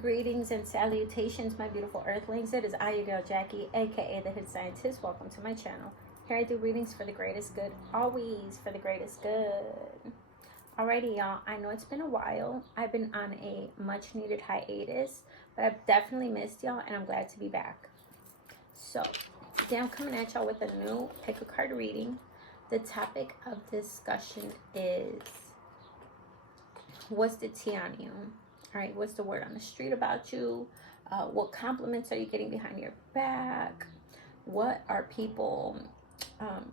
Greetings and salutations, my beautiful earthlings. It is I, your girl Jackie, aka the Hidden Scientist. Welcome to my channel. Here I do readings for the greatest good, always for the greatest good. Alrighty, y'all. I know it's been a while. I've been on a much needed hiatus, but I've definitely missed y'all, and I'm glad to be back. So, today I'm coming at y'all with a new pick a card reading. The topic of discussion is, what's the tea on you? All right, what's the word on the street about you? What compliments are you getting behind your back? What are people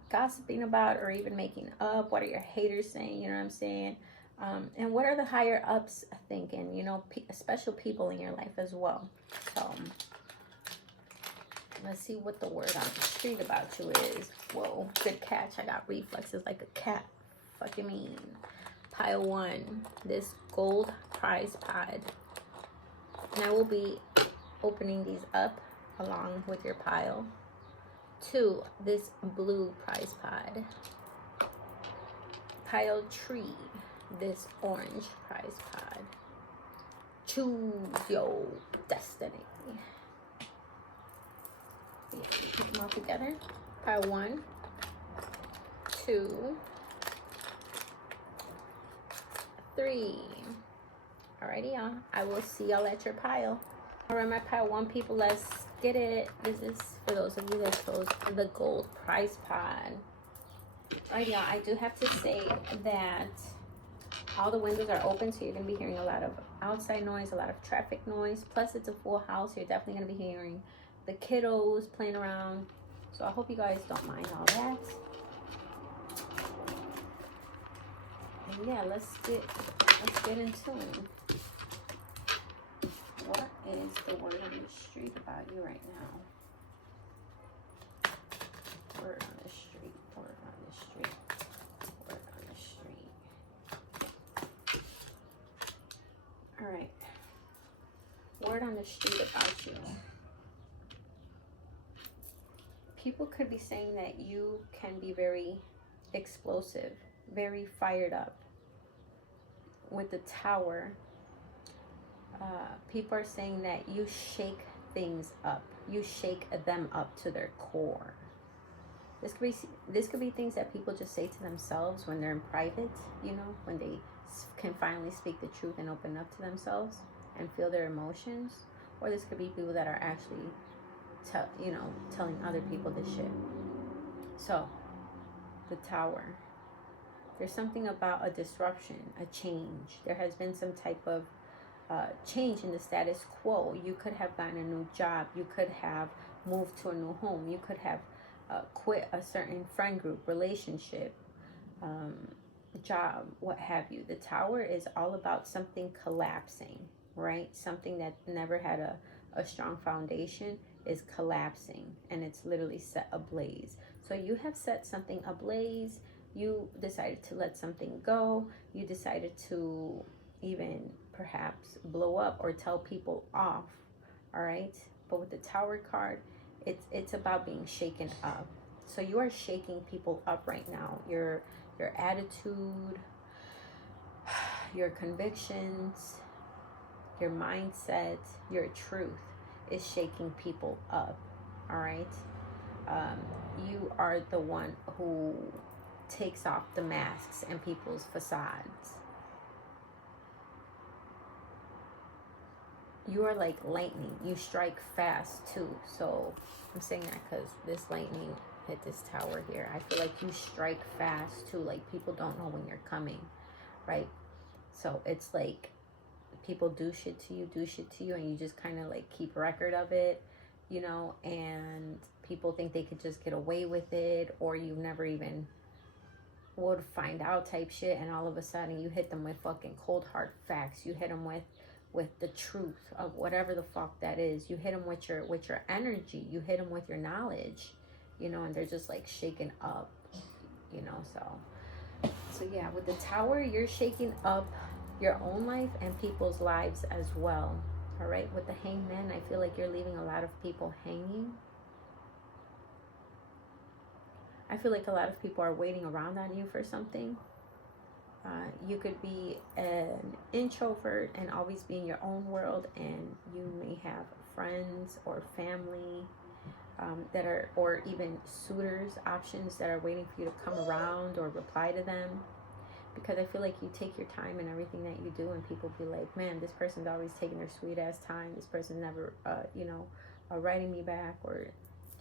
gossiping about or even making up? What are your haters saying? You know what I'm saying? And what are the higher ups thinking? You know, special people in your life as well. So let's see what the word on the street about you is. Whoa, good catch. I got reflexes like a cat. Fucking mean. Pile 1, this gold prize pod. And I will be opening these up along with your pile. 2, this blue prize pod. Pile 3, this orange prize pod. Choose your destiny. Yeah, keep them all together. Pile 1, 2, 3. Alrighty, y'all. I will see y'all at your pile. Alright, my pile 1 people, let's get it. This is for those of you that chose the gold prize pod. Alright, y'all. I do have to say that all the windows are open, so you're going to be hearing a lot of outside noise, a lot of traffic noise. Plus, it's a full house. You're definitely going to be hearing the kiddos playing around. So I hope you guys don't mind all that. And yeah, let's get in tune. What is the word on the street about you right now? Word on the street, word on the street, word on the street. All right. Word on the street about you. People could be saying that you can be very explosive, very fired up. With the Tower, people are saying that you shake things up. You shake them up to their core. This could be things that people just say to themselves when they're in private, you know, when they can finally speak the truth and open up to themselves and feel their emotions. Or this could be people that are actually telling other people this shit. So, the Tower. There's something about a disruption, a change. There has been some type of change in the status quo. You could have gotten a new job. You could have moved to a new home. You could have quit a certain friend group, relationship, job, what have you. The Tower is all about something collapsing, right? Something that never had a strong foundation is collapsing, and it's literally set ablaze. So you have set something ablaze. You decided to let something go. You decided to even perhaps blow up or tell people off. All right. But with the Tower card, it's about being shaken up. So you are shaking people up right now. Your attitude, your convictions, your mindset, your truth is shaking people up. All right. You are the one who takes off the masks and people's facades. You are like lightning. You strike fast too. So I'm saying that because this lightning hit this tower here. I feel like you strike fast too. Like people don't know when you're coming, right? So it's like people do shit to you, and you just kind of like keep record of it, you know, and people think they could just get away with it, or you never even would find out type shit, and all of a sudden you hit them with fucking cold hard facts. You hit them with the truth of whatever the fuck that is. You hit them with your energy. You hit them with your knowledge, you know, and they're just like shaken up, you know. So yeah, with the Tower, you're shaking up your own life and people's lives as well. All right, with the Hangman, I feel like you're leaving a lot of people hanging. I feel like a lot of people are waiting around on you for something. You could be an introvert and always be in your own world, and you may have friends or family that are, or even suitors, options that are waiting for you to come around or reply to them. Because I feel like you take your time in everything that you do, and people be like, man, this person's always taking their sweet ass time. This person's never, writing me back, or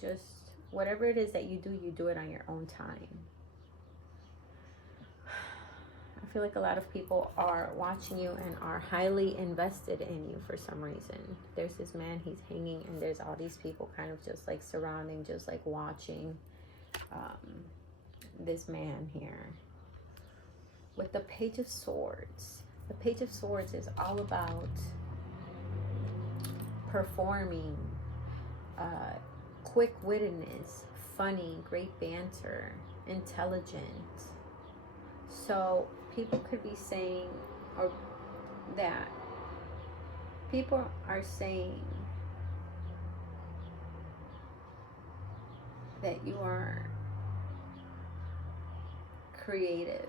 just whatever it is that you do it on your own time. I feel like a lot of people are watching you and are highly invested in you for some reason. There's this man, he's hanging, and there's all these people kind of just like surrounding, just like watching this man here. With the Page of Swords. The Page of Swords is all about performing, quick-wittedness, funny, great banter, intelligent. So people could be saying, or that people are saying that you are creative.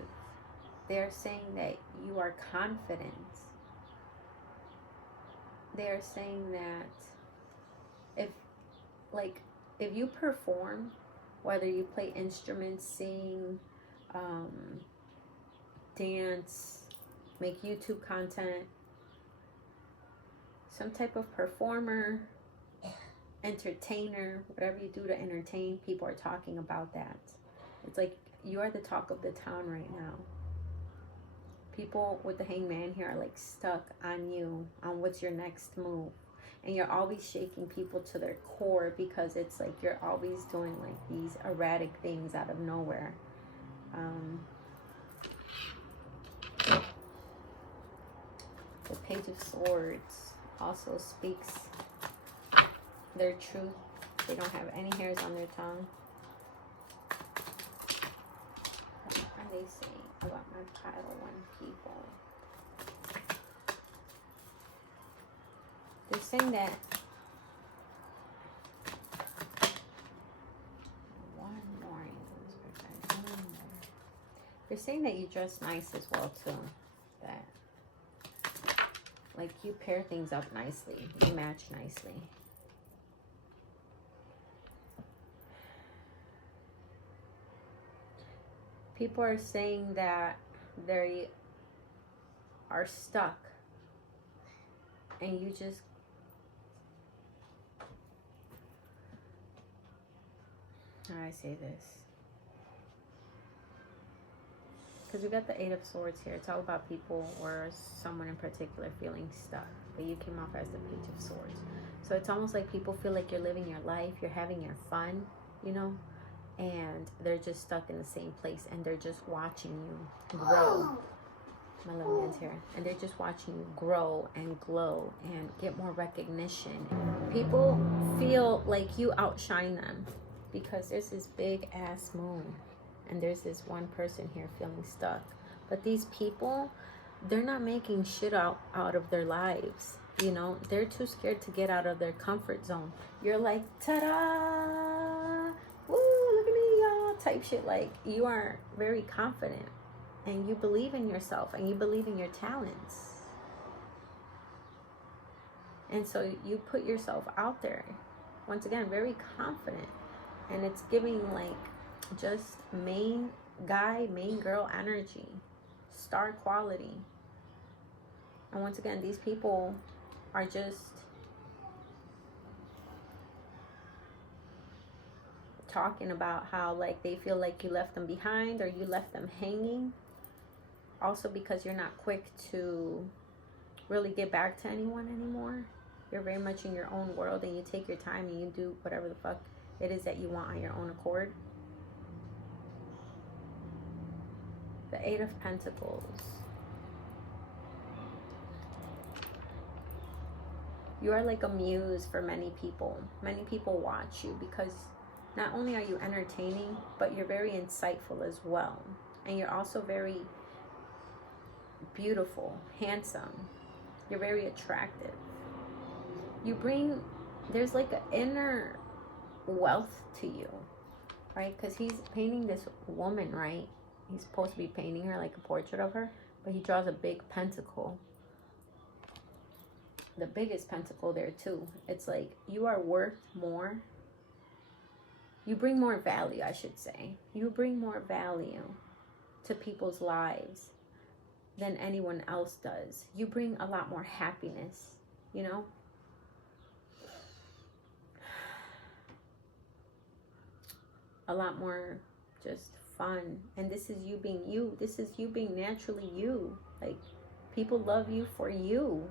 They're saying that you are confident. They're saying that if you perform, whether you play instruments, sing, dance, make YouTube content, some type of performer, entertainer, whatever you do to entertain, people are talking about that. It's like you are the talk of the town right now. People with the Hangman here are like stuck on you, on what's your next move. And you're always shaking people to their core, because it's like you're always doing like these erratic things out of nowhere. The Page of Swords also speaks their truth. They don't have any hairs on their tongue. What are they saying about my pile one people? They're saying that they're saying that you dress nice as well too. That like you pair things up nicely, you match nicely. People are saying that they are stuck, and you just how do I say this? Because we got the Eight of Swords here. It's all about people or someone in particular feeling stuck. But you came off as the Page of Swords. So it's almost like people feel like you're living your life. You're having your fun, you know. And they're just stuck in the same place. And they're just watching you grow. My little man's here. And they're just watching you grow and glow and get more recognition. People feel like you outshine them. Because there's this big ass moon. And there's this one person here feeling stuck. But these people, they're not making shit out of their lives. You know, they're too scared to get out of their comfort zone. You're like, ta-da! Woo, look at me, y'all, type shit. Like, you are very confident. And you believe in yourself. And you believe in your talents. And so you put yourself out there. Once again, very confident. And it's giving, like, just main guy, main girl energy, star quality. And once again, these people are just talking about how like they feel like you left them behind or you left them hanging. Also because you're not quick to really get back to anyone anymore. You're very much in your own world, and you take your time and you do whatever the fuck it is that you want on your own accord. The Eight of Pentacles. You are like a muse for many people. Many people watch you because not only are you entertaining, but you're very insightful as well. And you're also very beautiful, handsome. You're very attractive. You bring, there's like an inner wealth to you, right? Because he's painting this woman, right? He's supposed to be painting her like a portrait of her, but he draws a big pentacle. The biggest pentacle there too. It's like you are worth more. You bring more value, I should say. You bring more value to people's lives than anyone else does. You bring a lot more happiness, you know? A lot more just fun. And this is you being you. This is you being naturally you. Like, people love you for you.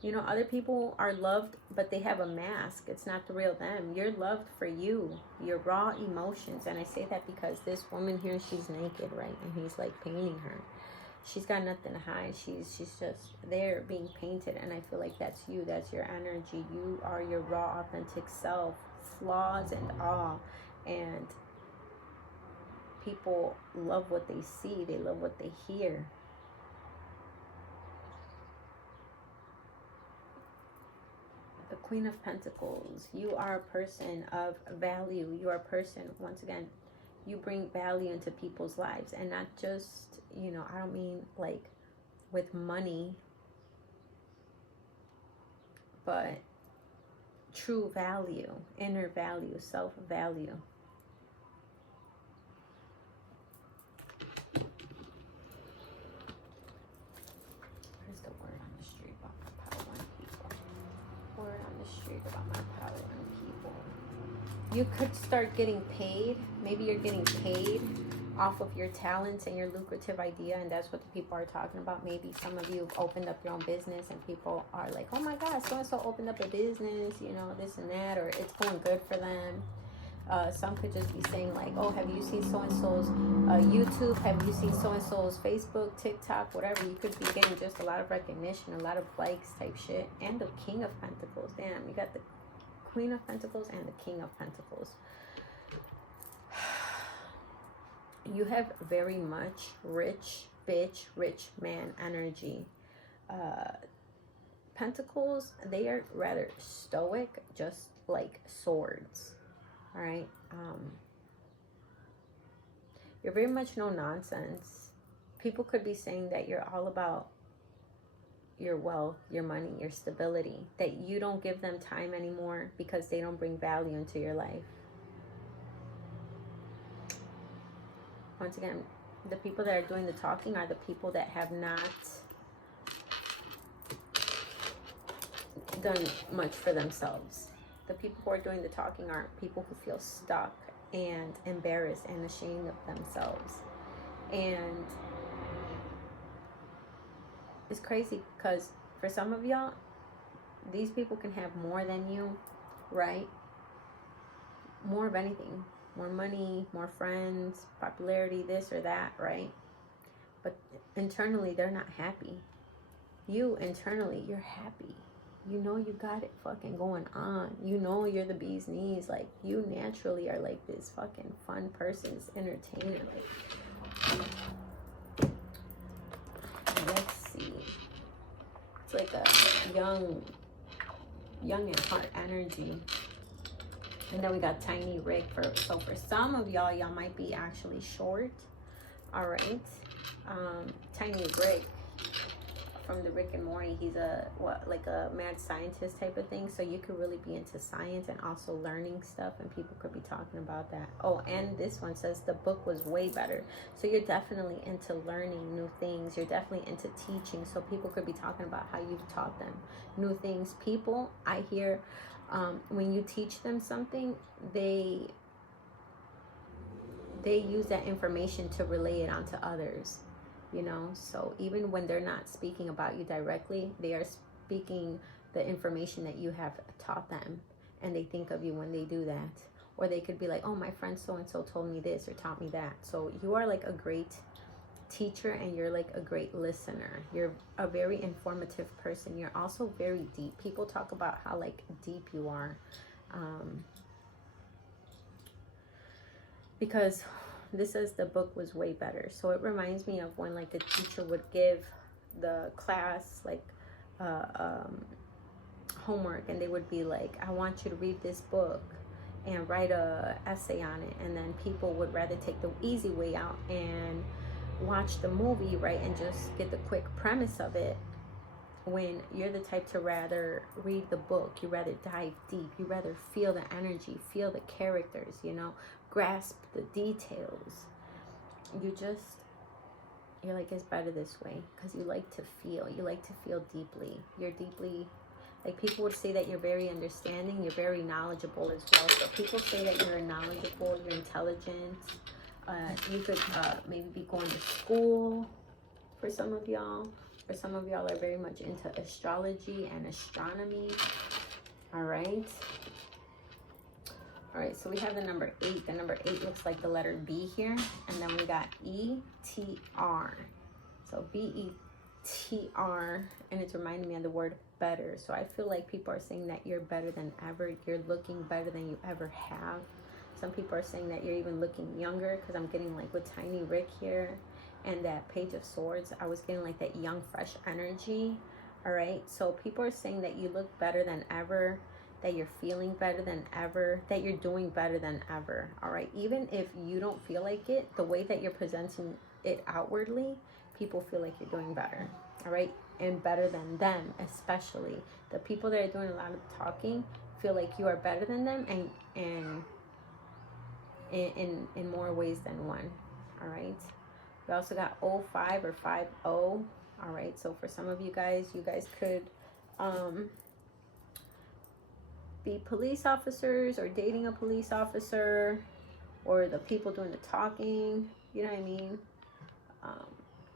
You know, other people are loved, but they have a mask. It's not the real them. You're loved for you, your raw emotions. And I say that because this woman here, she's naked, right? And he's like painting her. She's got nothing to hide. She's just there being painted. And I feel like that's you. That's your energy. You are your raw, authentic self, flaws and all. And people love what they see. They love what they hear. The Queen of Pentacles. You are a person of value. You are a person, once again, you bring value into people's lives. And not just, you know, I don't mean like with money, but true value, inner value, self-value. Where's the word on the street about my power on people? Word on the street about my power on people. You could start getting paid. Maybe you're getting paid off of your talents and your lucrative idea, and that's what the people are talking about. Maybe some of you have opened up your own business and people are like, oh my god, so and so opened up a business, you know, this and that, or it's going good for them. Some could just be saying like, oh, have you seen so and so's YouTube? Have you seen so and so's Facebook, TikTok, whatever? You could be getting just a lot of recognition, a lot of likes type shit. And the King of Pentacles. Damn, you got the Queen of Pentacles and the King of Pentacles. You have very much rich bitch, rich man energy. Pentacles, they are rather stoic, just like swords. All right. You're very much no nonsense. People could be saying that you're all about your wealth, your money, your stability, that you don't give them time anymore because they don't bring value into your life. Once again, the people that are doing the talking are the people that have not done much for themselves. The people who are doing the talking are people who feel stuck and embarrassed and ashamed of themselves. And it's crazy because for some of y'all, these people can have more than you, right? More of anything. More money, more friends, popularity, this or that, right? But internally, they're not happy. You, internally, you're happy. You know you got it fucking going on. You know you're the bee's knees. Like, you naturally are like this fucking fun person, this entertainer. Like, let's see. It's like a young in heart energy. And then we got Tiny Rick. So for some of y'all, y'all might be actually short. All right. Tiny Rick from the Rick and Morty. He's like a mad scientist type of thing. So you could really be into science and also learning stuff. And people could be talking about that. Oh, and this one says the book was way better. So you're definitely into learning new things. You're definitely into teaching. So people could be talking about how you've taught them new things. People, I hear... when you teach them something, they use that information to relay it onto others, you know. So even when they're not speaking about you directly, they are speaking the information that you have taught them, and they think of you when they do that. Or they could be like, oh, my friend so and so told me this or taught me that. So you are like a great teacher, and you're like a great listener. You're a very informative person. You're also very deep. People talk about how like deep you are, because this says the book was way better. So it reminds me of when like the teacher would give the class like homework, and they would be like, I want you to read this book, and write a essay on it, and then people would rather take the easy way out and watch the movie, right, and just get the quick premise of it, when you're the type to rather read the book. You rather dive deep, you rather feel the energy, feel the characters, you know, grasp the details. You're like, it's better this way, because you like to feel deeply. You're deeply, like, people would say that you're very understanding, you're very knowledgeable as well. So people say that you're knowledgeable, you're intelligent. You could maybe be going to school for some of y'all. Or some of y'all are very much into astrology and astronomy. All right. All right, so we have the number 8. The number 8 looks like the letter B here. And then we got E-T-R. So B-E-T-R. And it's reminding me of the word better. So I feel like people are saying that you're better than ever. You're looking better than you ever have. Some people are saying that you're even looking younger, because I'm getting like with Tiny Rick here and that Page of Swords. I was getting like that young, fresh energy. All right. So people are saying that you look better than ever, that you're feeling better than ever, that you're doing better than ever. All right. Even if you don't feel like it, the way that you're presenting it outwardly, people feel like you're doing better. All right. And better than them, especially the people that are doing a lot of talking feel like you are better than them, and in more ways than one. All right. We also got 05 or 50. All right. So for some of you guys could be police officers, or dating a police officer, or the people doing the talking. You know what I mean?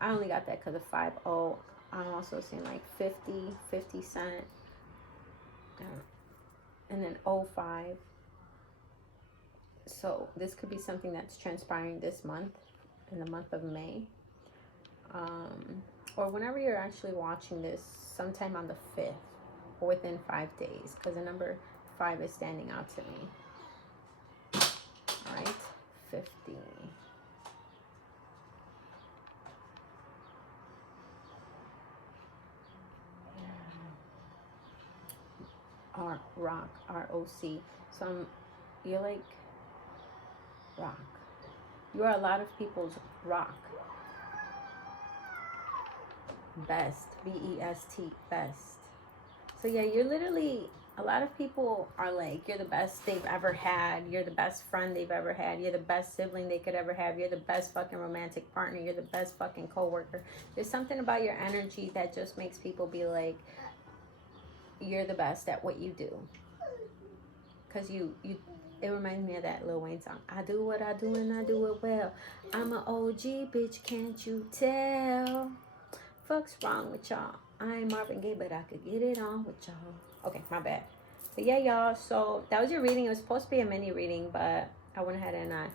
I only got that because of 50. I'm also seeing like 50 Cent. And then 05. So this could be something that's transpiring this month, in the month of May, or whenever you're actually watching this, sometime on the 5th, or within 5 days, because the number 5 is standing out to me. All right, 50. Rock, R-O-C. So you're like rock. You are a lot of people's rock. Best, B-E-S-T, best. So yeah, you're literally, a lot of people are like, you're the best they've ever had. You're the best friend they've ever had. You're the best sibling they could ever have. You're the best fucking romantic partner. You're the best fucking coworker. There's something about your energy that just makes people be like, you're the best at what you do. Because it reminds me of that Lil Wayne song. I do what I do and I do it well. I'm an OG, bitch, can't you tell? Fuck's wrong with y'all? I ain't Marvin Gaye, but I could get it on with y'all. Okay, my bad. But yeah, y'all, so that was your reading. It was supposed to be a mini reading, but I went ahead and I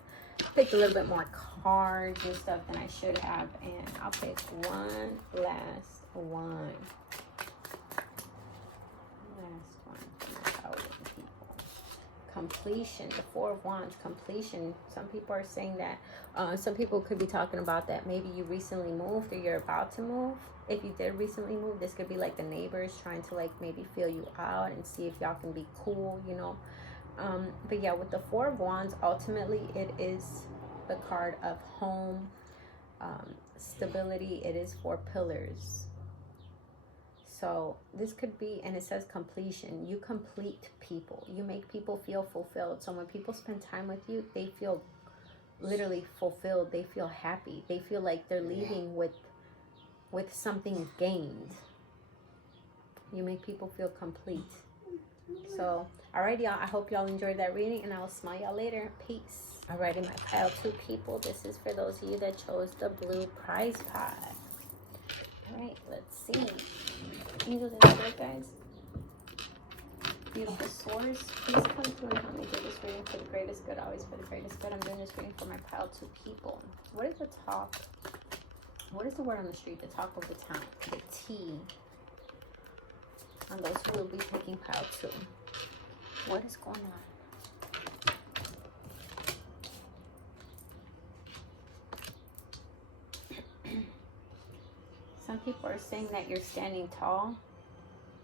picked a little bit more cards and stuff than I should have. And I'll pick one last one. Completion, the 4 of Wands, completion. Some people are saying that some people could be talking about that maybe you recently moved, or you're about to move. If you did recently move, this could be like the neighbors trying to like maybe feel you out and see if y'all can be cool, you know. But yeah, with the 4 of Wands, ultimately it is the card of home, stability. It is 4 pillars. So this could be, and it says completion. You complete people. You make people feel fulfilled. So when people spend time with you, they feel literally fulfilled. They feel happy. They feel like they're leaving with something gained. You make people feel complete. So, alright, y'all. I hope y'all enjoyed that reading, and I will smell y'all later. Peace. Alrighty, my pile 2 people. This is for those of you that chose the blue prize pod. Alright, let's see. Angels and spirit guys, beautiful source, please come through and help me do this reading for the greatest good, always for the greatest good. I'm doing this reading for my pile 2 people. What is the talk? What is the word on the street? The talk of the town. The T. On those who will be taking pile 2. What is going on? Some people are saying that you're standing tall.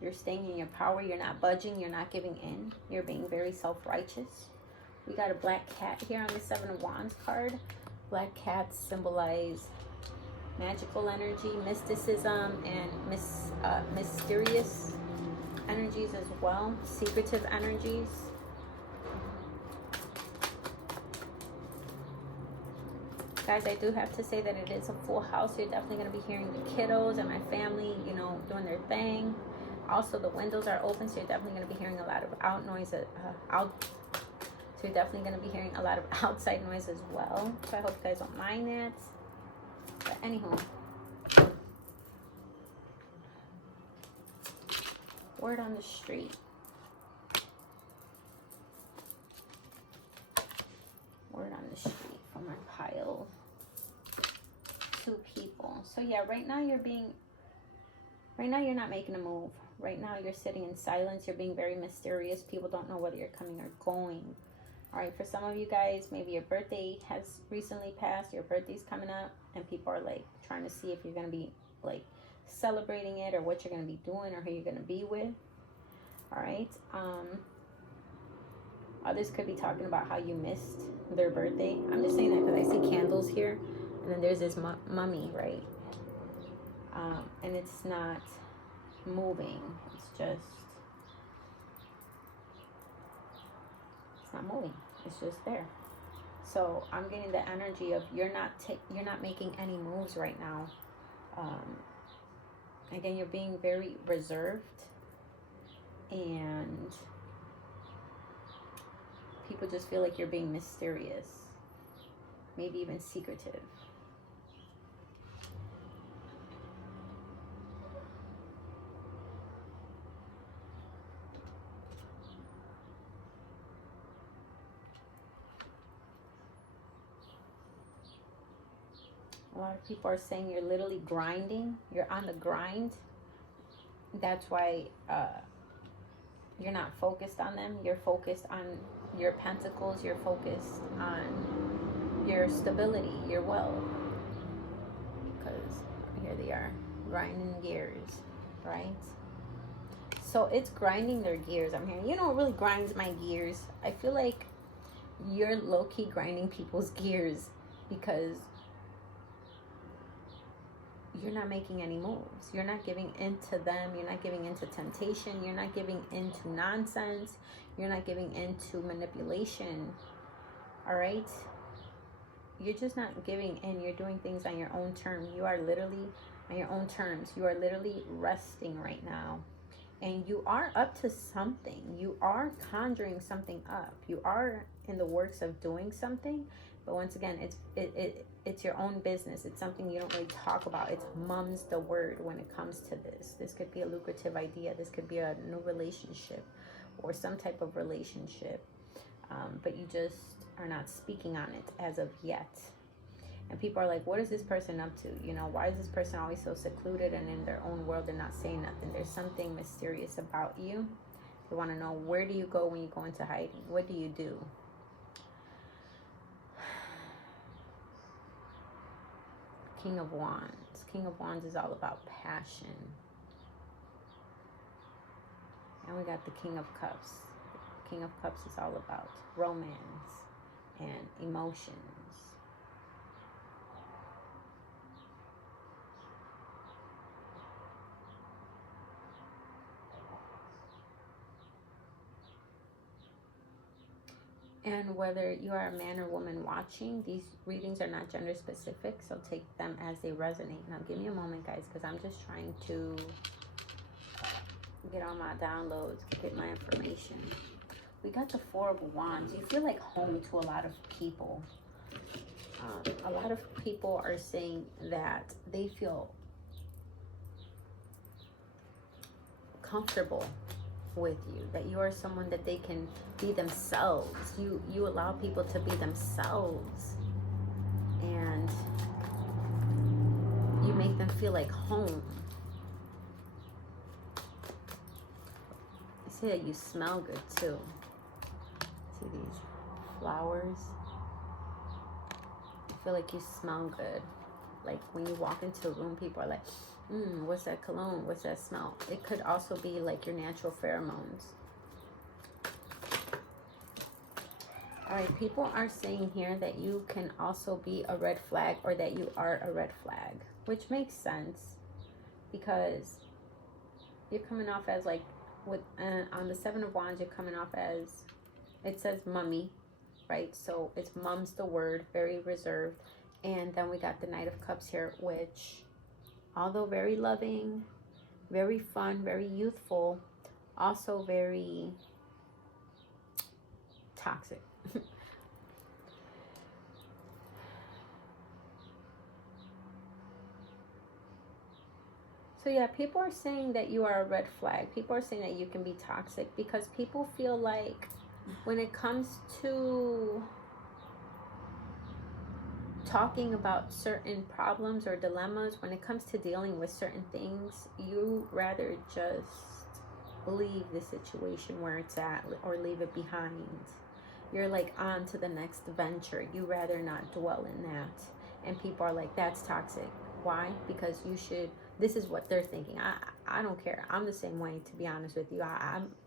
You're staying in your power. You're not budging. You're not giving in. You're being very self-righteous. We got a black cat here on the Seven of Wands card. Black cats symbolize magical energy, mysticism, and mysterious energies as well, secretive energies. Guys, I do have to say that it is a full house. You're definitely going to be hearing the kiddos and my family, you know, doing their thing. Also, the windows are open, so you're definitely going to be hearing a lot of so you're definitely going to be hearing a lot of outside noise as well. So I hope you guys don't mind that. But anywho, word on the street. Word on the street from my pile. 2 people. So yeah, right now you're not making a move. Right now you're sitting in silence. You're being very mysterious. People don't know whether you're coming or going. All right, for some of you guys, maybe your birthday has recently passed. Your birthday's coming up, and people are like trying to see if you're going to be like celebrating it, or what you're going to be doing, or who you're going to be with. All right. Others could be talking about how you missed their birthday. I'm just saying that because I see candles here, and then there's this mummy, right? And it's not moving. It's not moving. It's just there. So I'm getting the energy of you're not making any moves right now. Again, you're being very reserved, and people just feel like you're being mysterious, maybe even secretive. A lot of people are saying you're literally grinding. You're on the grind. That's why you're not focused on them. You're focused on your pentacles. You're focused on your stability, your wealth. Because here they are, grinding gears, right? So it's grinding their gears. I'm hearing, you know what really grinds my gears? I feel like you're low-key grinding people's gears because you're not making any moves. You're not giving into them. You're not giving into temptation. You're not giving into nonsense. You're not giving into manipulation. All right? You're just not giving in. You're doing things on your own terms. You are literally on your own terms. You are literally resting right now. And you are up to something. You are conjuring something up. You are in the works of doing something. But once again, it's your own business. It's something you don't really talk about. It's mum's the word when it comes to this. This could be a lucrative idea. This could be a new relationship or some type of relationship. But you just are not speaking on it as of yet. And people are like, what is this person up to? You know, why is this person always so secluded and in their own world and not saying nothing? There's something mysterious about you. They want to know, where do you go when you go into hiding? What do you do? King of Wands. King of Wands is all about passion. And we got the King of Cups. The King of Cups is all about romance and emotions. And whether you are a man or woman watching, these readings are not gender specific, so take them as they resonate. Now give me a moment, guys, because I'm just trying to get all my downloads, get my information. We got the Four of Wands. You feel like home to a lot of people. A lot of people are saying that they feel comfortable with you, that you are someone that they can be themselves. You allow people to be themselves, and you make them feel like home. I say that you smell good too. See these flowers? I feel like you smell good. Like when you walk into a room, people are like, what's that cologne? What's that smell? It could also be like your natural pheromones. All right, people are saying here that you can also be a red flag, or that you are a red flag, which makes sense because you're coming off as like, with on the Seven of Wands, you're coming off as, it says mummy, right? So it's mum's the word, very reserved. And then we got the Knight of Cups here, which, although very loving, very fun, very youthful, also very toxic. So yeah, people are saying that you are a red flag. People are saying that you can be toxic because people feel like when it comes to talking about certain problems or dilemmas, when it comes to dealing with certain things, you rather just leave the situation where it's at or leave it behind. You're like on to the next venture. You rather not dwell in that. And people are like, that's toxic. Why? Because you should, this is what they're thinking. I don't care. I'm the same way, to be honest with you.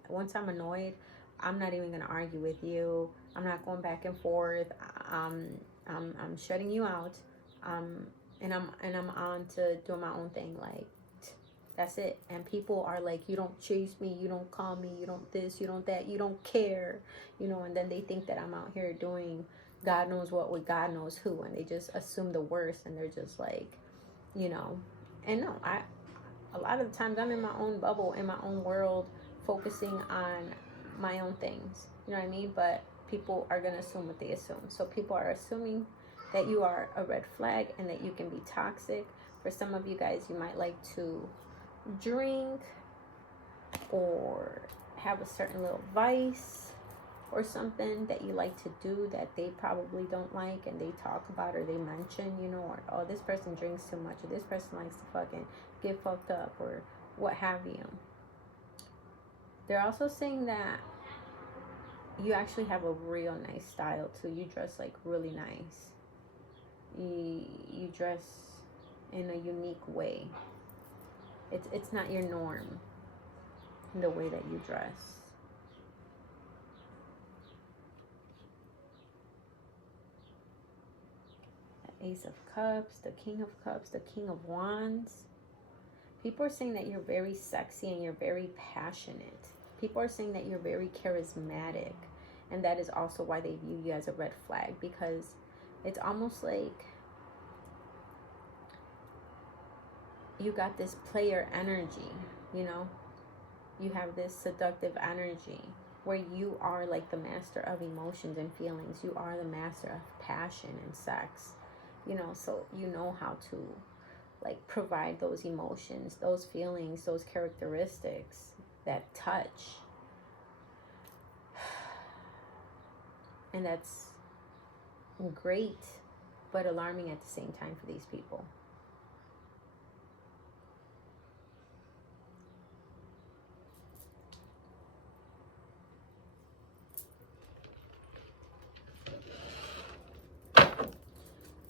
Once I'm annoyed, I'm not even going to argue with you. I'm not going back and forth. I'm shutting you out. And I'm on to doing my own thing. Like, that's it. And people are like, you don't chase me, you don't call me, you don't this, you don't that, you don't care, you know. And then they think that I'm out here doing God knows what with God knows who, and they just assume the worst, and they're just like, you know. And no, a lot of the times I'm in my own bubble, in my own world, focusing on my own things, you know what I mean? But people are going to assume what they assume. So people are assuming that you are a red flag and that you can be toxic. For some of you guys, you might like to drink or have a certain little vice or something that you like to do that they probably don't like, and they talk about or they mention, you know, or, oh, this person drinks too much, or this person likes to fucking get fucked up, or what have you. They're also saying that you actually have a real nice style too. You dress like really nice. You dress in a unique way. It's not your norm, the way that you dress. Ace of Cups, the King of Cups, the King of Wands. People are saying that you're very sexy and you're very passionate. People are saying that you're very charismatic. And that is also why they view you as a red flag, because it's almost like you got this player energy, you know? You have this seductive energy where you are like the master of emotions and feelings. You are the master of passion and sex. You know, so you know how to like provide those emotions, those feelings, those characteristics, that touch. And that's great, but alarming at the same time for these people.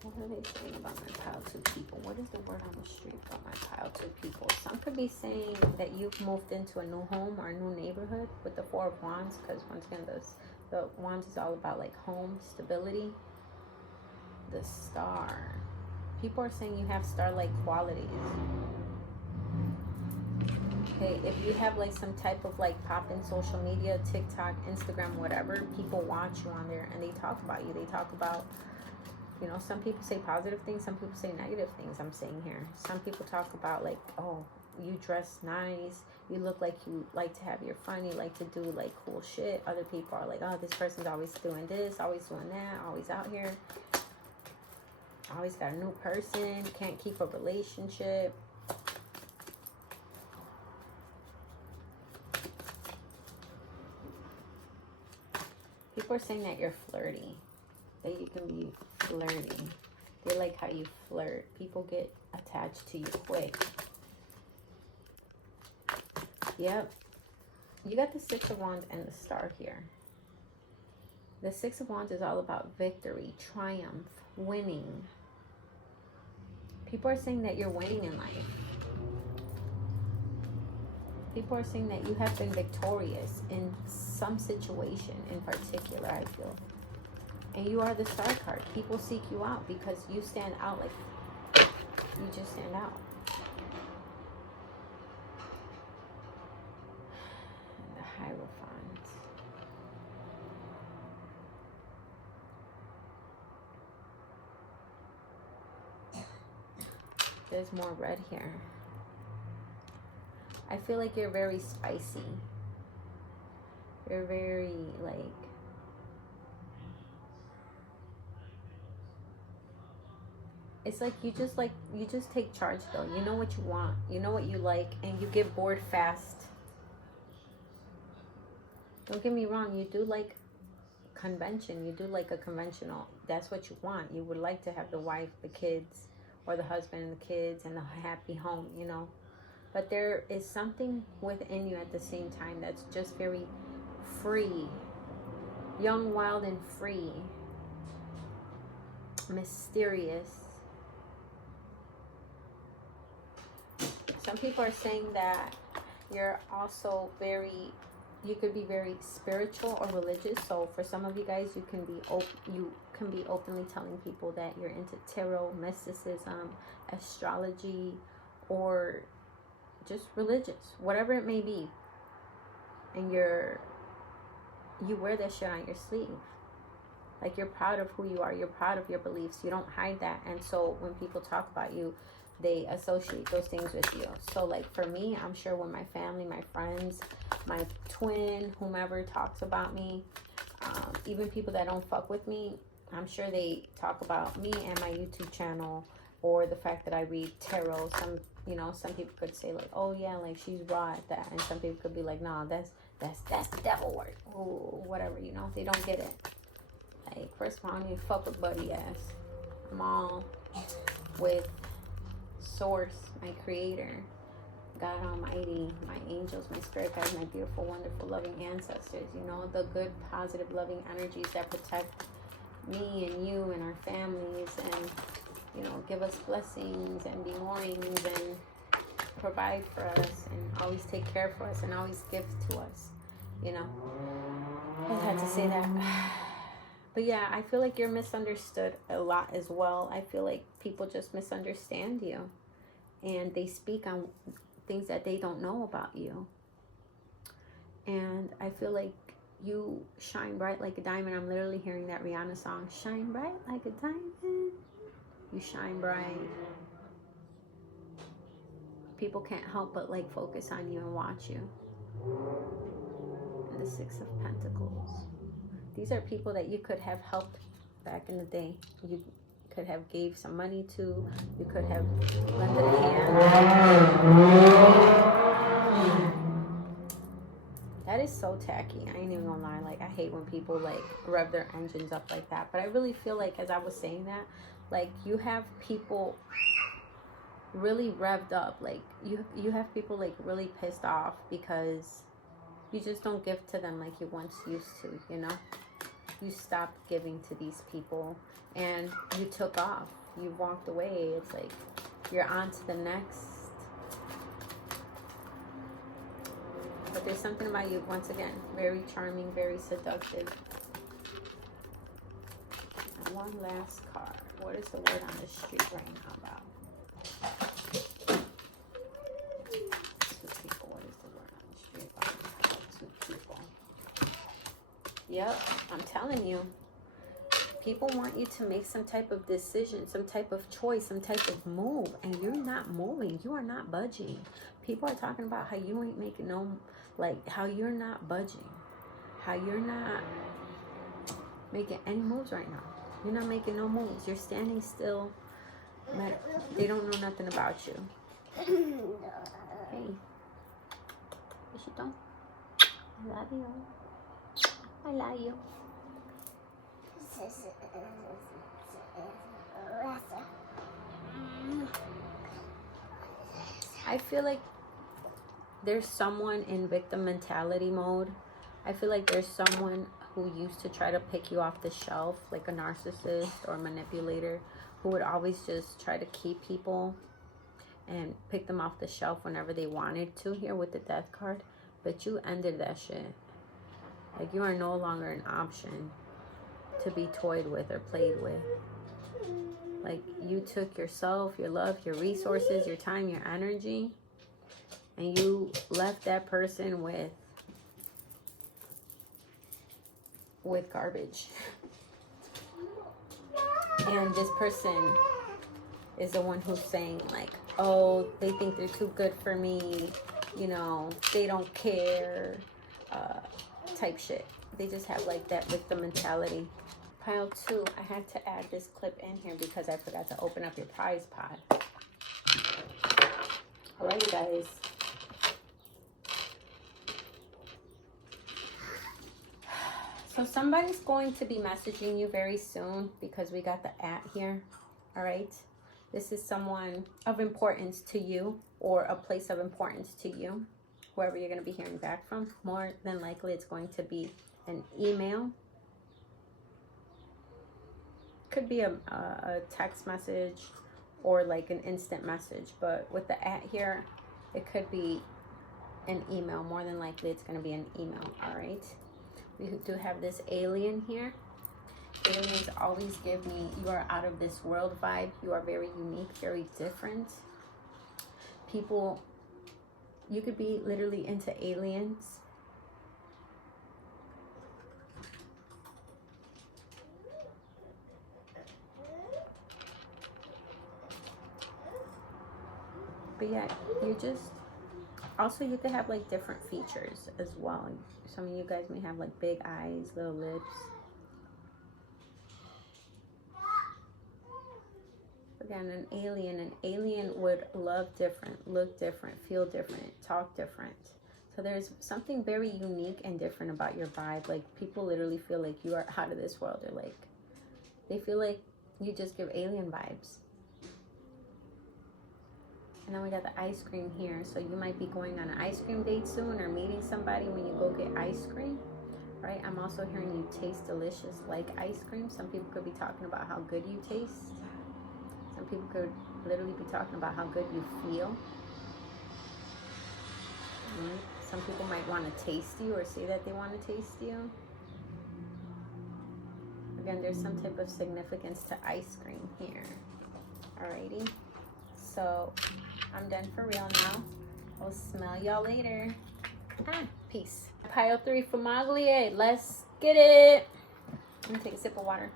What are they saying about my pile 2 people? What is the word on the street about my pile 2 people? Some could be saying that you've moved into a new home or a new neighborhood with the 4 of Wands, because once again, the Wands is all about like home, stability. The Star. People are saying you have star-like qualities. Okay, if you have like some type of like pop-in social media, TikTok, Instagram, whatever, people watch you on there and they talk about you. They talk about, you know, some people say positive things, some people say negative things, I'm saying here. Some people talk about like, oh, you dress nice, you look like you like to have your fun, you like to do like cool shit. Other people are like, oh, this person's always doing this, always doing that, always out here, always got a new person, can't keep a relationship. People are saying that you're flirty, that you can be flirty. They like how you flirt. People get attached to you quick. Yep. You got the 6 of Wands and the Star here. The 6 of Wands is all about victory, triumph, winning. People are saying that you're winning in life. People are saying that you have been victorious in some situation in particular, I feel. And you are the star card. People seek you out because you stand out. Like, you just stand out. And the Hierophant. There's more red here. I feel like you're very spicy. You're very, like, it's like you just take charge though. You know what you want. You know what you like, and you get bored fast. Don't get me wrong, you do like convention. You do like a conventional. That's what you want. You would like to have the wife, the kids, or the husband and the kids and a happy home, you know. But there is something within you at the same time that's just very free. Young, wild, and free. Mysterious. Some people are saying that you're also very, you could be very spiritual or religious. So for some of you guys, you can be openly telling people that you're into tarot, mysticism, astrology, or just religious, whatever it may be. And you wear that shit on your sleeve. Like, you're proud of who you are. You're proud of your beliefs. You don't hide that. And so when people talk about you, they associate those things with you. So like for me, I'm sure when my family, my friends, my twin, whomever talks about me, even people that don't fuck with me, I'm sure they talk about me and my YouTube channel, or the fact that I read tarot. Some people could say like, oh yeah, like she's raw at that. And some people could be like, nah, that's the devil work. Or whatever, they don't get it. Like, first of all, I don't even fuck with buddy ass. I'm all with Source, my creator, God Almighty, my angels, my spirit guides, my beautiful, wonderful, loving ancestors. The good, positive, loving energies that protect me and you and our families, and give us blessings and belongings and provide for us and always take care for us and always give to us. I had to say that. But yeah, I feel like you're misunderstood a lot as well. I feel like people just misunderstand you, and they speak on things that they don't know about you. And I feel like you shine bright like a diamond. I'm literally hearing that Rihanna song, shine bright like a diamond. You shine bright. People can't help but like focus on you and watch you. And the Six of Pentacles. These are people that you could have helped back in the day. You could have gave some money to. You could have lended a hand. That is so tacky. I ain't even gonna lie. Like, I hate when people like rev their engines up like that. But I really feel like, as I was saying that, like, you have people really revved up. Like, you have people like really pissed off because you just don't give to them like you once used to, You stopped giving to these people and you took off. You walked away. It's like you're on to the next. But there's something about you, once again, very charming, very seductive. And one last card. What is the word on the street right now about? What is the word on the street about? 2 people. Yep, I'm telling you. People want you to make some type of decision, some type of choice, some type of move, and you're not moving. You are not budging. People are talking about how you ain't making how you're not budging, how you're not making any moves right now. You're not making no moves. You're standing still. They don't know nothing about you. Hey, yes, you don't. I love you. I love you. I feel like there's someone in victim mentality mode. I feel like there's someone who used to try to pick you off the shelf, like a narcissist or a manipulator, who would always just try to keep people and pick them off the shelf whenever they wanted to, here with the Death card. But you ended that shit. Like, you are no longer an option to be toyed with or played with. Like, you took yourself, your love, your resources, your time, your energy, and you left that person with garbage. And this person is the one who's saying, like, oh, they think they're too good for me, you know, they don't care, type shit. They just have like that victim mentality. Pile 2, I had to add this clip in here because I forgot to open up your prize pod. Alright, you guys. So somebody's going to be messaging you very soon because we got the @ here. Alright. This is someone of importance to you or a place of importance to you. Whoever you're going to be hearing back from. More than likely it's going to be an email. Could be a text message or like an instant message, but with the @ here, it could be an email. More than likely it's going to be an email. All right, we do have this alien here. Aliens always give me, you are out of this world vibe. You are very unique, very different. People, you could be literally into aliens. But yeah, you just, also you could have like different features as well. Some of you guys may have like big eyes, little lips. Again, an alien would love different, look different, feel different, talk different. So there's something very unique and different about your vibe. Like, people literally feel like you are out of this world. Or like, they feel like you just give alien vibes. And then we got the ice cream here. So you might be going on an ice cream date soon or meeting somebody when you go get ice cream, right? I'm also hearing you taste delicious like ice cream. Some people could be talking about how good you taste. Some people could literally be talking about how good you feel. Some people might want to taste you or say that they want to taste you. Again, there's some type of significance to ice cream here. Alrighty. So I'm done for real now. I'll smell y'all later. Peace. Pile 3 for Maglie. Let's get it. Let me take a sip of water.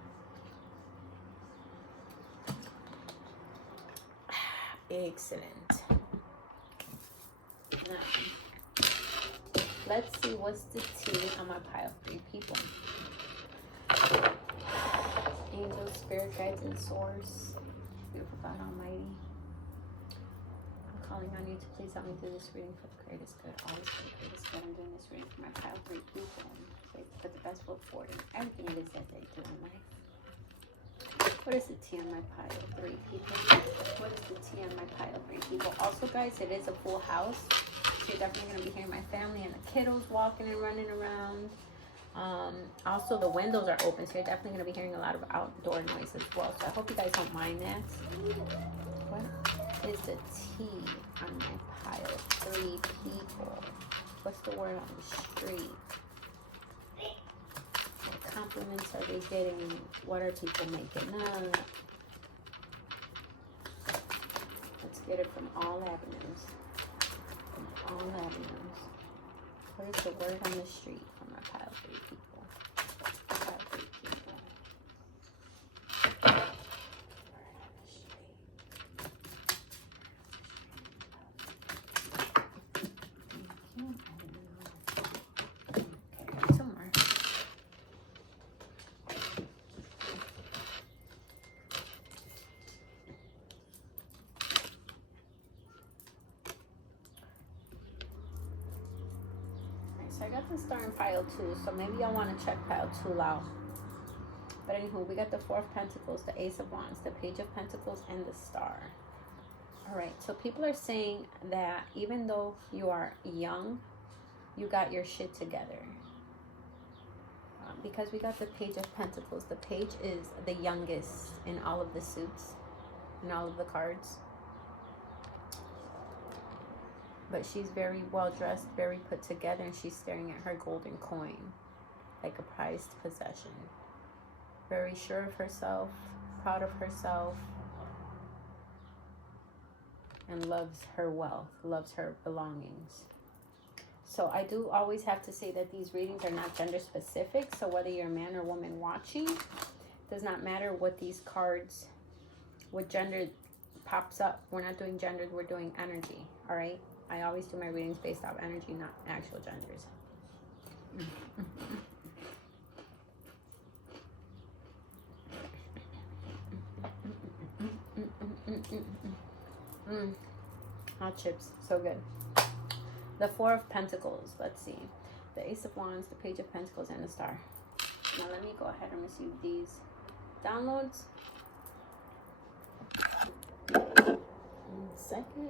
Excellent. Now, let's see what's the tea on my pile 3 people. Angels, spirit guides, and source. Beautiful God Almighty. I'm calling on you to please help me through this reading for the greatest good. Always for the greatest good. I'm doing this reading for my pile 3 people. So put the best foot forward in everything it is that they do in life. What is the tea on my pile 3 people? What is the tea on my pile 3 people? Also, guys, it is a full house. So you're definitely going to be hearing my family and the kiddos walking and running around. Also, the windows are open, so you're definitely going to be hearing a lot of outdoor noise as well. So I hope you guys don't mind that. What is the tea on my pile 3 people? What's the word on the street? What compliments are they getting? What are people making up? Let's get it from all avenues. From all avenues. What is the word on the street from our pile 3 people? Pile 3 people. Okay, 2 more. So I got the star in pile 2, so maybe y'all want to check pile 2 out. But anywho, we got the 4 of Pentacles, the Ace of Wands, the Page of Pentacles, and the Star. Alright, so people are saying that even though you are young, you got your shit together. Because we got the Page of Pentacles. The Page is the youngest in all of the suits, in all of the cards. But she's very well dressed, very put together, and she's staring at her golden coin like a prized possession. very sure of herself, proud of herself, and loves her wealth, loves her belongings. So I do always have to say that these readings are not gender specific. So whether you're a man or woman watching, does not matter what these cards, what gender pops up. We're not doing genders, we're doing energy. All right. I always do my readings based off energy, not actual genders. Hot chips, so good. The Four of Pentacles, let's see. The Ace of Wands, the Page of Pentacles, and the Star. Now let me go ahead and receive these downloads. One second.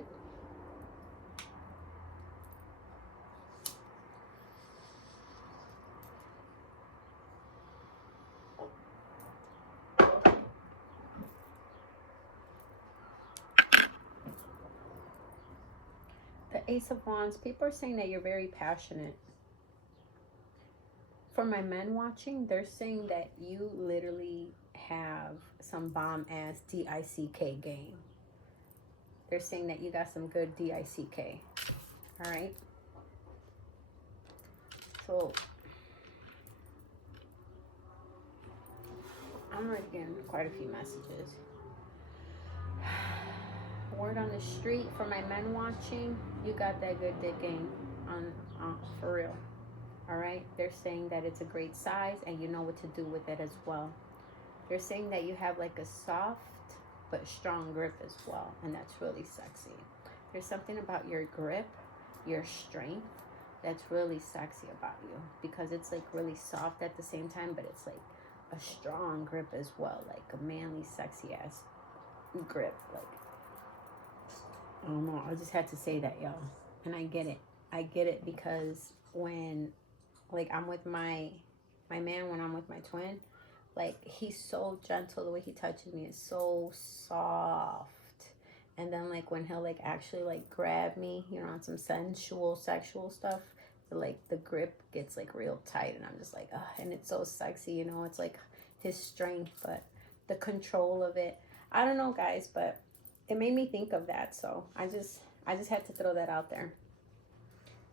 The Ace of Wands, people are saying that you're very passionate. For my men watching, they're saying that you literally have some bomb-ass DICK game. They're saying that you got some good DICK. All right? So, I'm already getting quite a few messages. Word on the street for my men watching, you got that good dick game on for real. All right, they're saying that it's a great size and you know what to do with it as well. They're saying that you have like a soft but strong grip as well, and that's really sexy. There's something about your grip, your strength, that's really sexy about you, because it's like really soft at the same time, but it's like a strong grip as well, like a manly, sexy ass grip. Like, I don't know, I just had to say that, y'all. And I get it because when, like, I'm with my man, when I'm with my twin, like, he's so gentle. The way he touches me is so soft. And then, like, when he'll, like, actually, like, grab me, you know, on some sensual, sexual stuff, like, the grip gets, like, real tight. And I'm just like, ugh. And it's so sexy, you know. It's, like, his strength, but the control of it. I don't know, guys, but it made me think of that. So I just had to throw that out there.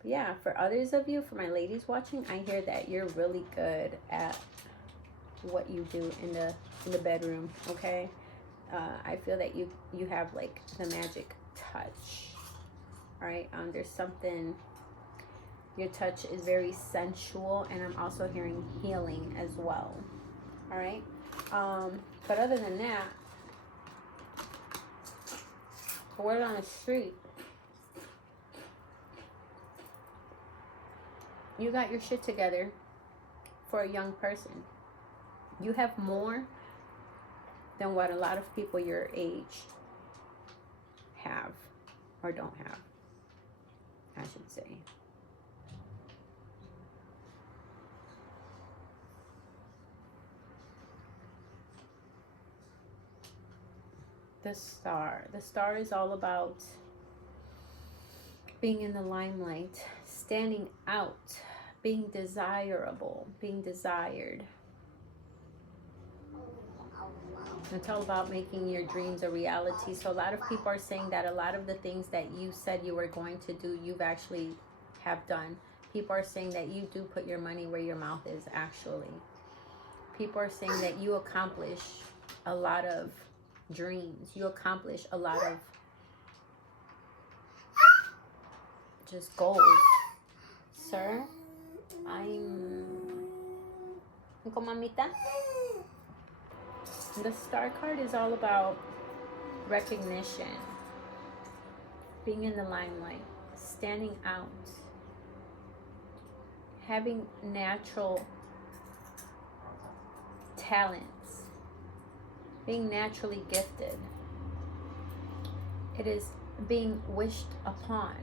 But yeah, for others of you, for my ladies watching, I hear that you're really good at what you do in the bedroom. Okay, I feel that you have like the magic touch. All right, there's something. Your touch is very sensual, and I'm also hearing healing as well. All right, but other than that, word on the street, you got your shit together for a young person. You have more than what a lot of people your age have or don't have, I should say. The Star. The Star is all about being in the limelight, standing out, being desirable, being desired. It's all about making your dreams a reality. So a lot of people are saying that a lot of the things that you said you were going to do, you've actually have done. People are saying that you do put your money where your mouth is, actually. People are saying that you accomplish a lot of dreams. You accomplish a lot of just goals. Sir, mamita. The Star card is all about recognition, being in the limelight, standing out, having natural talents, being naturally gifted. It is being wished upon,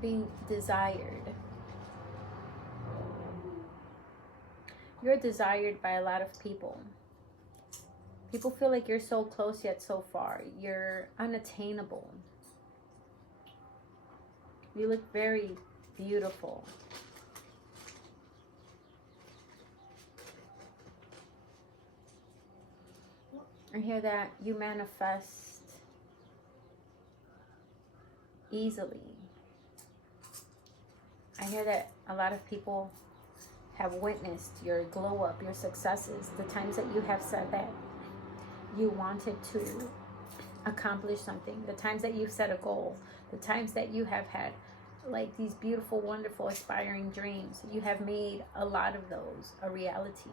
being desired. You're desired by a lot of people. People feel like you're so close yet so far. You're unattainable. You look very beautiful. I hear that you manifest easily. I hear that a lot of people have witnessed your glow up, your successes, the times that you have said that you wanted to accomplish something, the times that you've set a goal, the times that you have had like these beautiful, wonderful, aspiring dreams. You have made a lot of those a reality.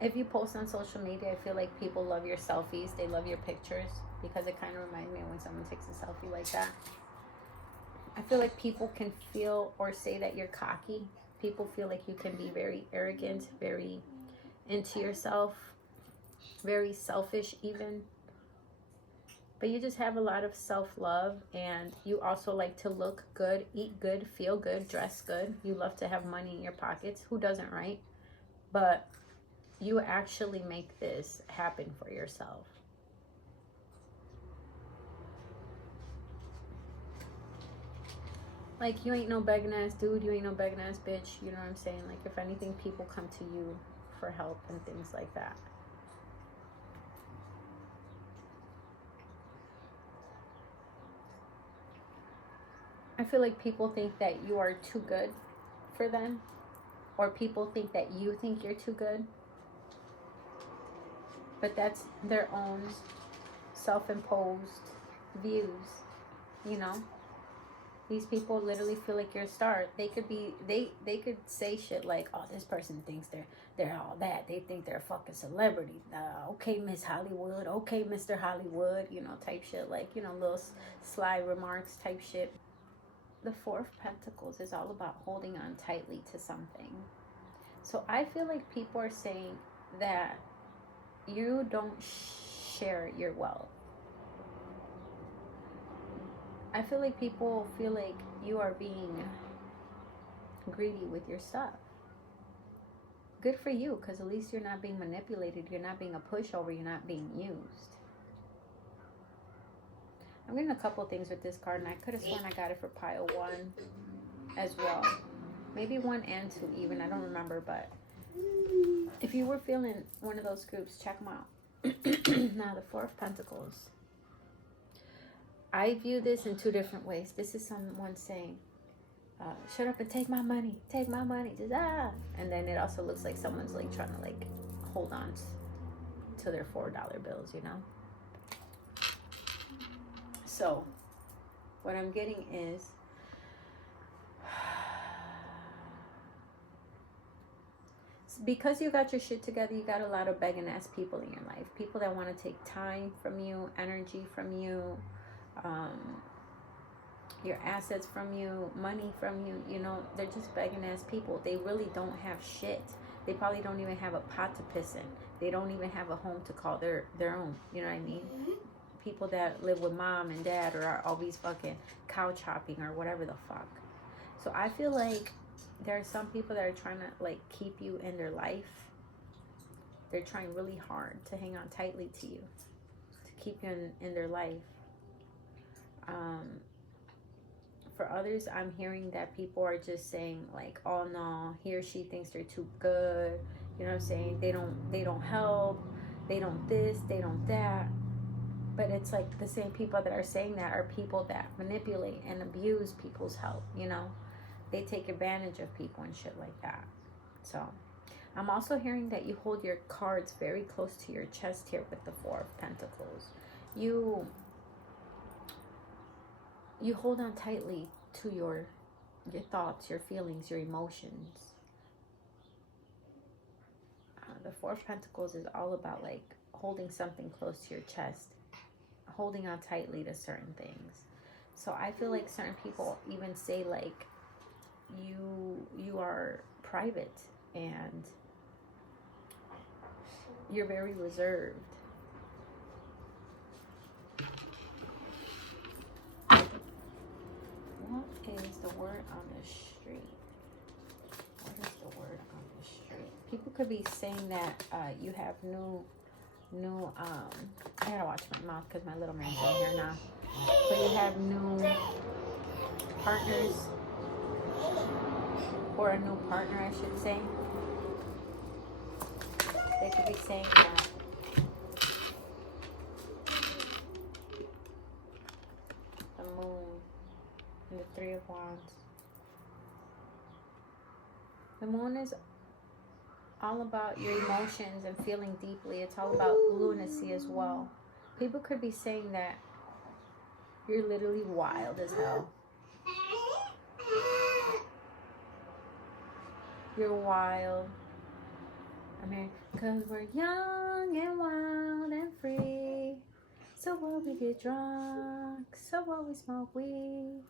If you post on social media, I feel like people love your selfies. They love your pictures because it kind of reminds me of when someone takes a selfie like that. I feel like people can feel or say that you're cocky. People feel like you can be very arrogant, very into yourself, very selfish even. But you just have a lot of self-love, and you also like to look good, eat good, feel good, dress good. You love to have money in your pockets. Who doesn't, right? But you actually make this happen for yourself. Like, you ain't no begging ass dude, you ain't no begging ass bitch, you know what I'm saying? Like, if anything, people come to you for help and things like that. I feel like people think that you are too good for them, or people think that you think you're too good. But that's their own self-imposed views, you know? These people literally feel like you're a star. They could be, they could say shit like, oh, this person thinks they're all that. They think they're a fucking celebrity. Okay, Miss Hollywood. Okay, Mr. Hollywood. You know, type shit. Like, you know, little sly remarks type shit. The Four of Pentacles is all about holding on tightly to something. So I feel like people are saying that you don't share your wealth. I feel like people feel like you are being greedy with your stuff. Good for you, because at least you're not being manipulated. You're not being a pushover. You're not being used. I'm getting a couple things with this card, and I could have sworn I got it for pile 1 as well. Maybe 1 and 2 even. I don't remember, but if you were feeling one of those groups, check them out. Now, the Four of Pentacles. I view this in 2 different ways. This is someone saying, shut up and take my money. Take my money. Just, ah. And then it also looks like someone's like trying to like hold on to their $4 bills, you know? So, what I'm getting is, because you got your shit together, you got a lot of begging ass people in your life. People that want to take time from you, energy from you, your assets from you, money from you. You know, they're just begging ass people. They really don't have shit. They probably don't even have a pot to piss in. They don't even have a home to call their own. You know what I mean? People that live with mom and dad, or are always fucking couch hopping or whatever the fuck. So I feel like there are some people that are trying to like keep you in their life. They're trying really hard to hang on tightly to you, to keep you in their life. For others, I'm hearing that people are just saying like, oh no, he or she thinks they're too good. You know what I'm saying? They don't help. They don't this, they don't that. But it's like the same people that are saying that are people that manipulate and abuse people's help, you know? They take advantage of people and shit like that. So I'm also hearing that you hold your cards very close to your chest here with the Four of Pentacles. You hold on tightly to your thoughts, your feelings, your emotions. The Four of Pentacles is all about like holding something close to your chest, holding on tightly to certain things. So I feel like certain people even say like you are private and you're very reserved. What is the word on the street? What is the word on the street? People could be saying that you have new new, I gotta watch my mouth because my little man's in here now. So you have new partners, or a new partner, I should say. They could be saying that the moon and the Three of Wands. The moon is all about your emotions and feeling deeply. It's all about lunacy as well. People could be saying that you're literally wild as hell. You're wild. I mean, because we're young and wild and free. So what, we get drunk. So what, we smoke weed.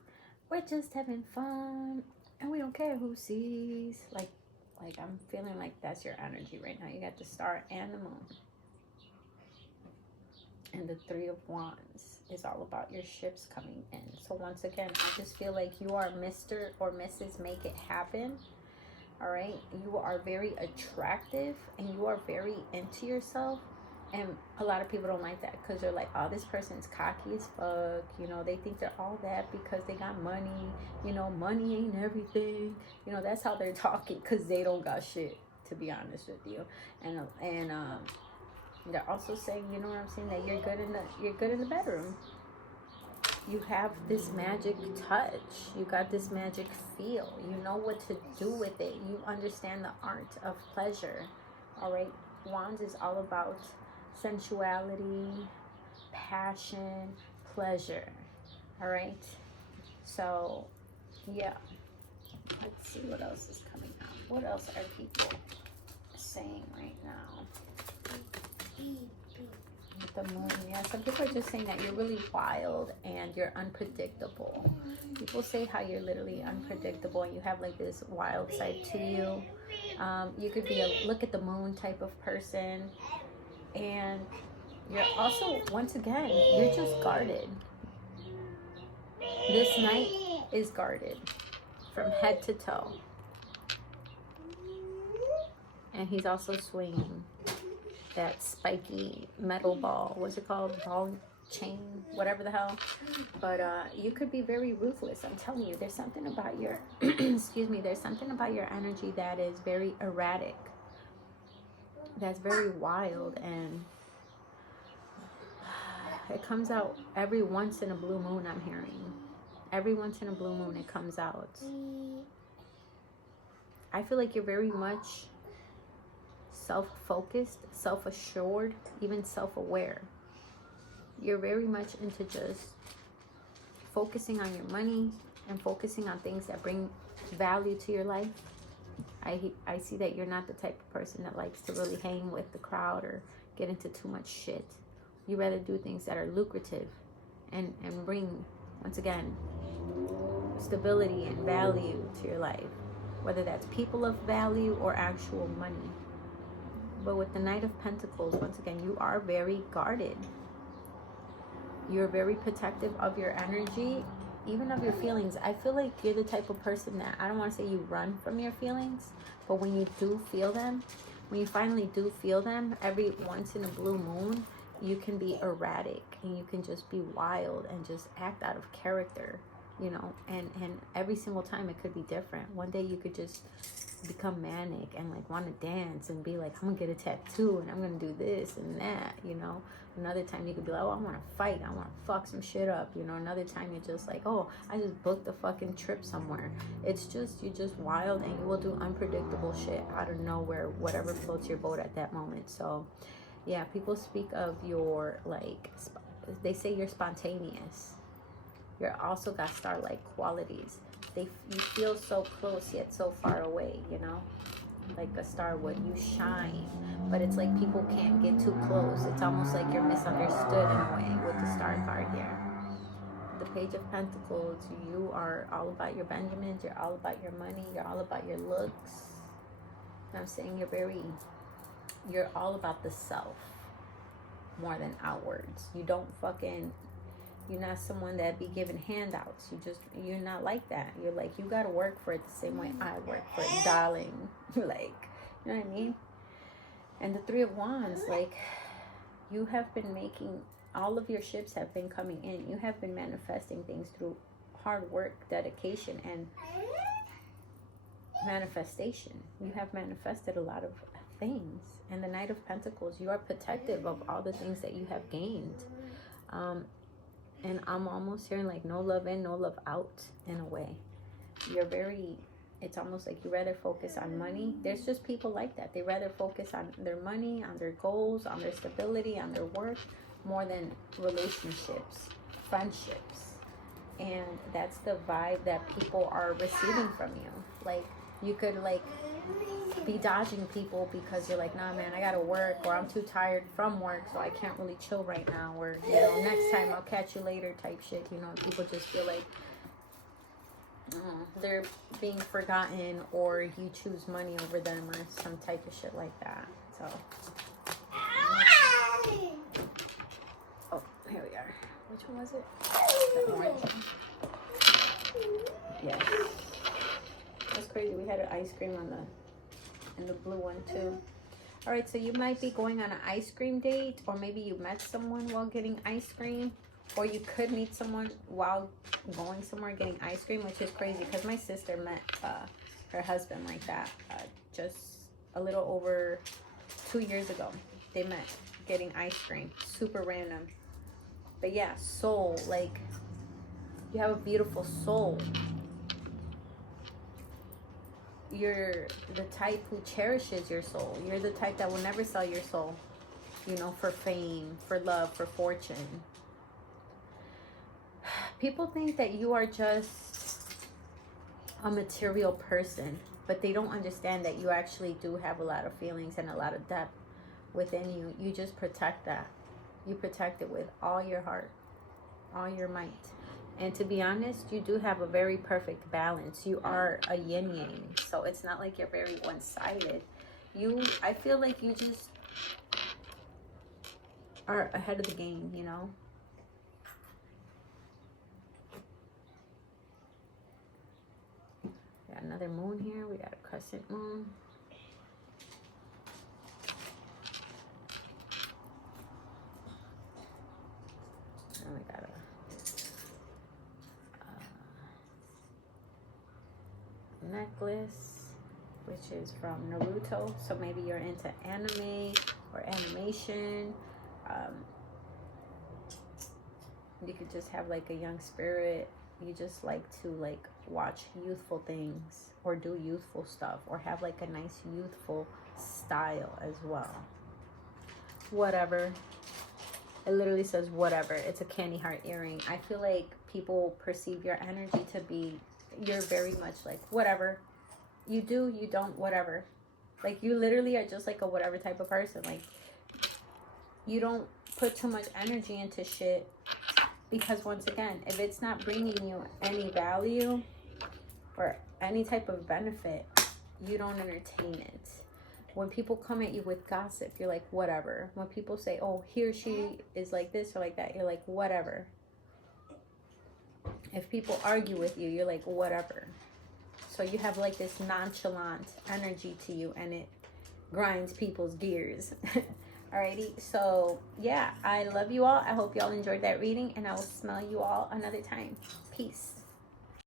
We're just having fun. And we don't care who sees. Like I'm feeling like that's your energy right now. You got the star and the moon. And the Three of Wands is all about your ships coming in. So once again, I just feel like you are Mr. or Mrs. Make It Happen. All right. You are very attractive and you are very into yourself. And a lot of people don't like that because they're like, oh, this person's cocky as fuck. You know, they think they're all that because they got money. You know, money ain't everything. You know, that's how they're talking because they don't got shit, to be honest with you. And they're also saying, you know what I'm saying, that you're good in the bedroom. You have this magic touch. You got this magic feel. You know what to do with it. You understand the art of pleasure. All right. Wands is all about sensuality, passion, pleasure. All right. So, yeah. Let's see what else is coming out. What else are people saying right now? The moon, yeah. Some people are just saying that you're really wild and you're unpredictable. People say how you're literally unpredictable and you have like this wild side to you. You could be a look at the moon type of person, and you're also, once again, you're just guarded. This night is guarded from head to toe, and he's also swinging that spiky metal ball. What's it called? Ball chain, whatever the hell. But you could be very ruthless. I'm telling you, there's something about your excuse me, there's something about your energy that is very erratic, that's very wild, and it comes out every once in a blue moon. I'm hearing every once in a blue moon it comes out. I feel like you're very much self-focused, self-assured, even self-aware. You're very much into just focusing on your money and focusing on things that bring value to your life. I see that you're not the type of person that likes to really hang with the crowd or get into too much shit. You rather do things that are lucrative and bring, once again, stability and value to your life, whether that's people of value or actual money. But with the Knight of Pentacles, once again, you are very guarded. You're very protective of your energy, even of your feelings. I feel like you're the type of person that, I don't want to say you run from your feelings, but when you do feel them, when you finally do feel them, every once in a blue moon, you can be erratic and you can just be wild and just act out of character, you know, and every single time it could be different. One day you could just become manic and like want to dance and be like, I'm gonna get a tattoo and I'm gonna do this and that, you know. Another time you could be like, oh, I want to fight, I want to fuck some shit up, you know. Another time you're just like, oh, I just booked a fucking trip somewhere. It's just, you're just wild and you will do unpredictable shit out of nowhere, whatever floats your boat at that moment. So yeah, people speak of your, like, they say you're spontaneous. You're also got star-like qualities. You feel so close yet so far away, you know, like a star would. You shine, but it's like people can't get too close. It's almost like you're misunderstood in a way with the star card here. The Page of Pentacles, you are all about your Benjamins. You're all about your money. You're all about your looks. I'm saying you're all about the self more than outwards. You're not someone that be giving handouts. You're not like that. You're like, you got to work for it the same way I work for it, darling. Like, you know what I mean? And the Three of Wands, like, You have been making, all of your ships have been coming in. You have been manifesting things through hard work, dedication, and manifestation. You have manifested a lot of things. And the Knight of Pentacles, you are protective of all the things that you have gained. And I'm almost hearing like no love in, no love out in a way. You're very, it's almost like you rather focus on money. There's just people like that. They rather focus on their money, on their goals, on their stability, on their work, more than relationships, friendships. And that's the vibe that people are receiving from you. Like, you could like be dodging people because you're like, nah man, I gotta work, or I'm too tired from work, so I can't really chill right now, or, you know, next time I'll catch you later type shit. You know, people just feel like they're being forgotten, or you choose money over them, or some type of shit like that. So oh, here we are. Which one was it? The orange one. Yes. That's crazy. We had an ice cream on in the blue one too. All right, so you might be going on an ice cream date, or maybe you met someone while getting ice cream, or you could meet someone while going somewhere getting ice cream, which is crazy because my sister met her husband like that just a little over 2 years ago. They met getting ice cream. Super random. But yeah, soul, like, you have a beautiful soul. You're the type who cherishes your soul. You're the type that will never sell your soul, you know, for fame, for love, for fortune. People think that you are just a material person, but they don't understand that you actually do have a lot of feelings and a lot of depth within you. You just protect that. You protect it with all your heart, all your might. And to be honest, you do have a very perfect balance. You are a yin yang, so it's not like you're very one-sided. I feel like you just are ahead of the game, you know? We got another moon here. We got a crescent moon. And we got a necklace, which is from Naruto. So maybe you're into anime or animation. You could just have like a young spirit. You just like to like watch youthful things, or do youthful stuff, or have like a nice youthful style as well. Whatever. It literally says whatever. It's a candy heart earring. I feel like people perceive your energy to be, you're very much like whatever. You do, you don't, whatever. Like, you literally are just like a whatever type of person. Like, you don't put too much energy into shit, because once again, if it's not bringing you any value or any type of benefit, you don't entertain it. When people come at you with gossip, you're like, whatever. When people say, oh, he or she is like this or like that, you're like, whatever. If people argue with you, you're like, whatever. So you have like this nonchalant energy to you, and it grinds people's gears. Alrighty, so yeah, I love you all. I hope y'all enjoyed that reading, and I will smell you all another time. Peace.